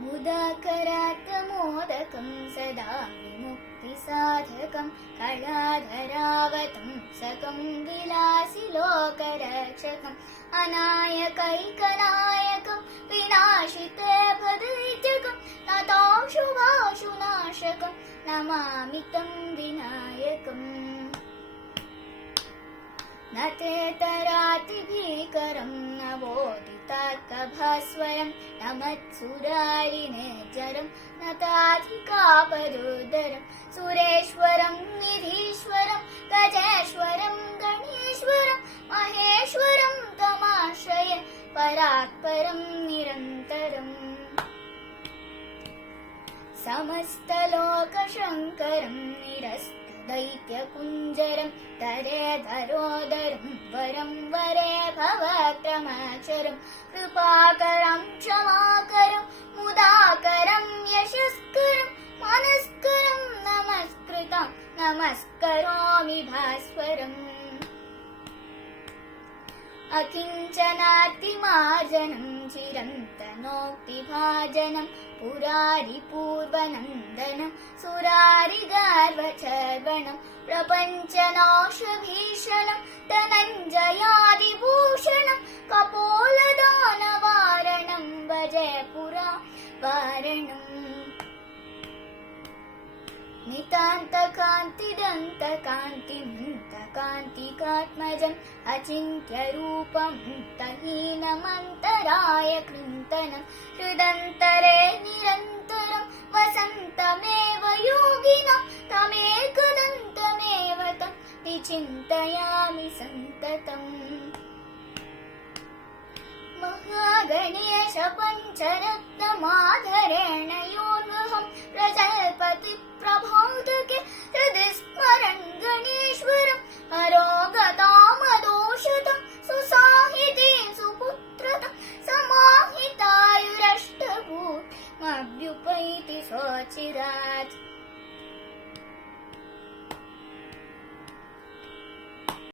मुदाकरात्मोदकं सदा विमुक्तिसाधकं कलाधरावतंसकं विलासिलोकरक्षकम् अनायकैकनायकं विनाशिते भदैत्यकं नतोऽशुभाशुनाशकं नमामि तं विनायकम् न तेतरातिभीकरं नवोदितात्कभास्वरं न मत्सुरारिनेजरं न ताधिकापदुदरं सुरेश्वरं निधीश्वरं गजेश्वरं गणेश्वरं महेश्वरं तमाश्रये परात्परं निरन्तरम् समस्तलोकशङ्करं निरस्तदैत्यकुञ्जरं तरेधरोदरं वरं वरे भवक्रमाचरं कृपाकरं क्षमाकरं मुदाकरं यशस्करं मनस्करं नमस्कृतं नमस्करोमि भास्वरम् अकिञ्चनातिमार्जनं चिरन्तनोक्तिभाजनं पुरारिपूर्वनन्दनं सुरारिगर्वचर्वणं प्रपञ्चनाशभीषणं धनञ्जयादिभूषणं कपोलदानवारणं भजे पुरावारणम् नितान्तकान्तिदन्तकान्तिमन्तकान्तिकात्मजम् अचिन्त्यरूपमन्तहीनमन्तराय कृन्तनं हृदन्तरे निरन्तरं वसन्तमेव योगिनं तमेकदन्तमेव तं विचिन्तयामि सन्ततम् महागणेश पञ्चरत्नमाधरेण योन्वहं प्रजल्पति प्रभातके हृदि स्मरन् गणेश्वरं अरोगतामदोषतं सुसाहितीं सुपुत्रतं समाहितायुरष्टभूतमभ्युपैति स्वचिरात्।